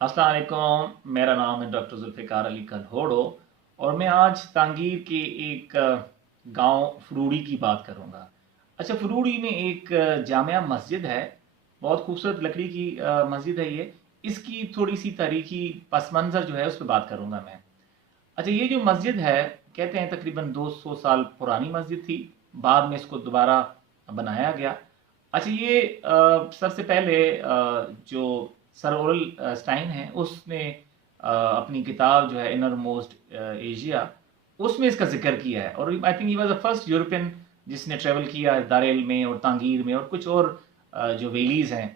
अस्सलाम वालेकुम। मेरा नाम है डॉक्टर जुल्फ़िकार अली कल्होड़ो और मैं आज तांगीर के एक गांव फरूड़ी की बात करूंगा। अच्छा, फरूड़ी में एक जामिया मस्जिद है, बहुत खूबसूरत लकड़ी की मस्जिद है ये। इसकी थोड़ी सी तारीखी पस मंज़र जो है उस पर बात करूंगा मैं। अच्छा, ये जो मस्जिद है, कहते हैं तकरीबन 200 साल पुरानी मस्जिद थी, बाद में इसको दोबारा बनाया गया। अच्छा, ये सबसे पहले जो सर ओरल स्टाइन है उसने अपनी किताब जो है इनर मोस्ट एशिया, उसमें इसका जिक्र किया है। और I think he was the first European जिसने ट्रेवल किया दारेल में और तांगीर में और कुछ और जो वैलीज हैं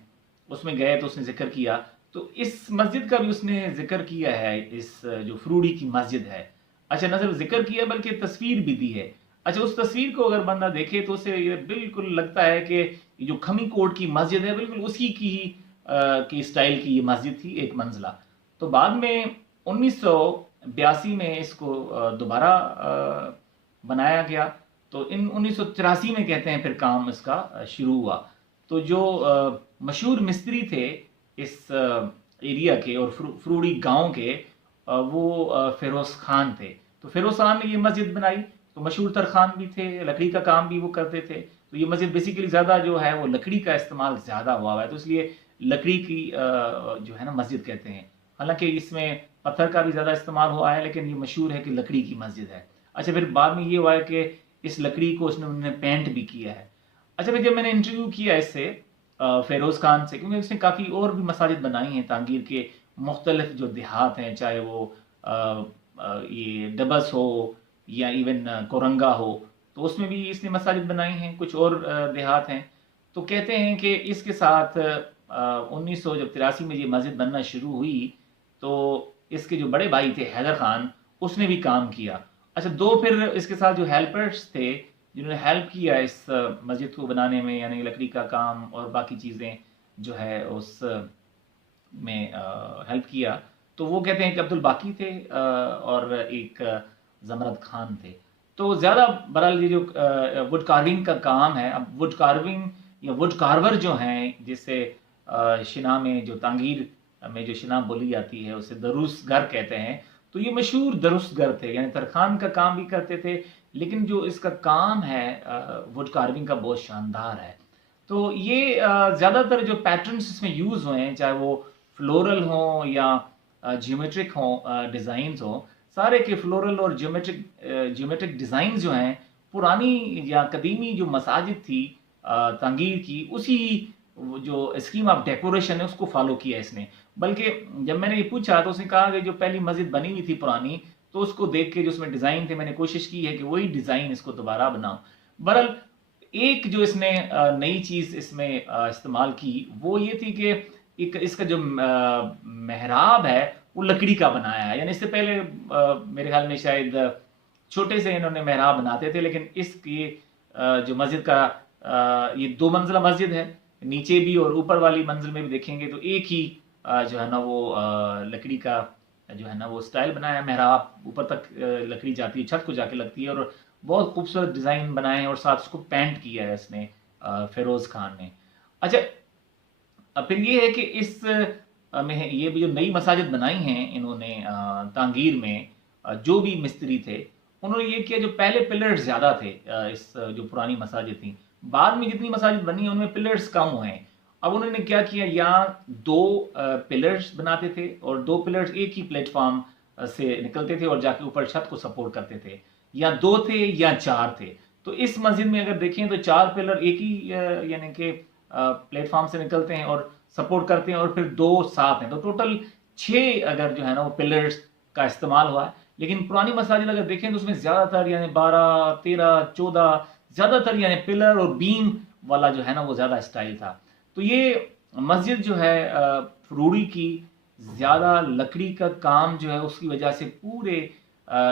उसमें गए तो उसने जिक्र किया। तो इस मस्जिद का भी उसने जिक्र किया है, इस जो फरूड़ी की मस्जिद है। अच्छा, न सिर्फ जिक्र किया बल्कि तस्वीर भी दी है। अच्छा, उस तस्वीर को अगर बंदा देखे तो उसे ये बिल्कुल लगता है कि ये जो खमी कोट की मस्जिद है बिल्कुल उसी की ही की स्टाइल की ये मस्जिद थी, एक मंजिला। तो बाद में 1982 में इसको दोबारा बनाया गया। तो इन 1983 में कहते हैं फिर काम इसका शुरू हुआ। तो जो मशहूर मिस्त्री थे इस एरिया के और फरूड़ी गांव के, वो फिरोज खान थे। तो फिरोज खान ने ये मस्जिद बनाई। तो मशहूर तरखान भी थे, लकड़ी का काम भी वो करते थे। तो ये मस्जिद बेसिकली ज़्यादा जो है वो लकड़ी का इस्तेमाल ज़्यादा हुआ है, तो इसलिए लकड़ी की जो है ना मस्जिद कहते हैं। हालांकि इसमें पत्थर का भी ज़्यादा इस्तेमाल हुआ है, लेकिन ये मशहूर है कि लकड़ी की मस्जिद है। अच्छा, फिर बाद में ये हुआ है कि इस लकड़ी को उन्होंने पेंट भी किया है। अच्छा, फिर जब मैंने इंटरव्यू किया इससे फेरोज खान से, क्योंकि उसने काफ़ी और भी मसाजिद बनाई हैं तांगीर के मुख्तलिफ जो देहात हैं, चाहे वो ये डबस हो या इवन कोरंगा हो, तो उसमें भी इसने मसाजिद बनाई हैं। कुछ और देहात हैं। तो कहते हैं कि इसके साथ 1983 में ये मस्जिद बनना शुरू हुई तो इसके जो बड़े भाई थे हैदर खान, उसने भी काम किया। अच्छा, दो फिर इसके साथ जो हेल्पर्स थे जिन्होंने हेल्प किया इस मस्जिद को बनाने में, यानी लकड़ी का काम और बाकी चीज़ें जो है उस में हेल्प किया, तो वो कहते हैं कि अब्दुल बाकी थे और एक जमरद खान थे। तो ज़्यादा बहरहाल ये जो वुड कार्विंग का काम है, अब वुड कार्विंग या वुड कार्वर जो हैं, जिससे शिना में जो तांगीर में जो शिना बोली जाती है उसे दरुस घर कहते हैं। तो ये मशहूर दरुस घर थे, यानी तरखान का काम भी करते थे, लेकिन जो इसका काम है वुड कार्विंग का बहुत शानदार है। तो ये ज़्यादातर जो पैटर्न्स इसमें यूज़ हुए हैं, चाहे वो फ्लोरल हों या जियोमेट्रिक हों, डिज़ाइंस हों, सारे के फ्लोरल और जियोमेट्रिक डिज़ाइन जो हैं पुरानी या कदीमी जो मसाजिद थी तांगीर की, उसी वो जो स्कीम ऑफ डेकोरेशन है उसको फॉलो किया इसने। बल्कि जब मैंने ये पूछा तो उसने कहा कि जो पहली मस्जिद बनी हुई थी पुरानी, तो उसको देख के जो उसमें डिज़ाइन थे मैंने कोशिश की है कि वही डिज़ाइन इसको दोबारा बनाऊं। बहरहाल एक जो इसने नई चीज़ इसमें इस्तेमाल की वो ये थी कि एक इसका जो मेहराब है वो लकड़ी का बनाया है। यानी इससे पहले मेरे ख्याल में शायद छोटे से इन्होंने मेहराब बनाते थे, लेकिन इसकी जो मस्जिद का ये दो मंजिला मस्जिद है, नीचे भी और ऊपर वाली मंजिल में भी देखेंगे तो एक ही जो है ना वो लकड़ी का जो है ना वो स्टाइल बनाया है। मेहराब ऊपर तक लकड़ी जाती है, छत को जाके लगती है, और बहुत खूबसूरत डिज़ाइन बनाए हैं और साथ उसको पेंट किया है इसने फिरोज खान ने। अच्छा, अब फिर ये है कि इस में ये भी जो नई मसाजिद बनाई हैं इन्होंने तांगीर में, जो भी मिस्त्री थे उन्होंने ये किया, जो पहले पिलर्स ज़्यादा थे इस जो पुरानी मसाजिद थी, बाद में जितनी मसाजिद बनी है उनमें पिलर्स कम हुए हैं। अब उन्होंने क्या किया, यहाँ दो पिलर्स बनाते थे और दो पिलर्स एक ही प्लेटफॉर्म से निकलते थे और जाके ऊपर छत को सपोर्ट करते थे, या दो थे या चार थे। तो इस मस्जिद में अगर देखें तो चार पिलर एक ही यानी कि प्लेटफॉर्म से निकलते हैं और सपोर्ट करते हैं, और फिर दो साथ हैं, तो टोटल 6 अगर जो है ना वो पिलर्स का इस्तेमाल हुआ है। लेकिन पुरानी मसाजिद अगर देखें तो उसमें ज़्यादातर यानी 12, 13, 14 ज़्यादातर यानी पिलर और बीम वाला जो है ना वो ज़्यादा स्टाइल था। तो ये मस्जिद जो है फरूड़ी की ज़्यादा लकड़ी का काम जो है उसकी वजह से पूरे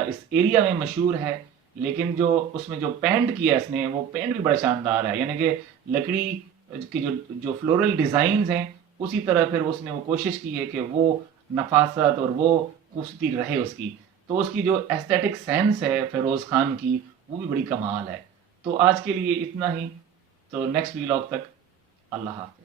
इस एरिया में मशहूर है। लेकिन जो उसमें जो पेंट किया इसने वो पेंट भी बड़ा शानदार है, यानी कि लकड़ी की जो जो फ्लोरल डिज़ाइंस हैं उसी तरह फिर उसने वो कोशिश की है कि वो नफासत और वो खूबसूरती रहे उसकी। तो उसकी जो एस्थेटिक सेंस है फिरोज़ खान की, वो भी बड़ी कमाल है। तो आज के लिए इतना ही। तो नेक्स्ट व्लॉग तक, अल्लाह हाफ़िज़।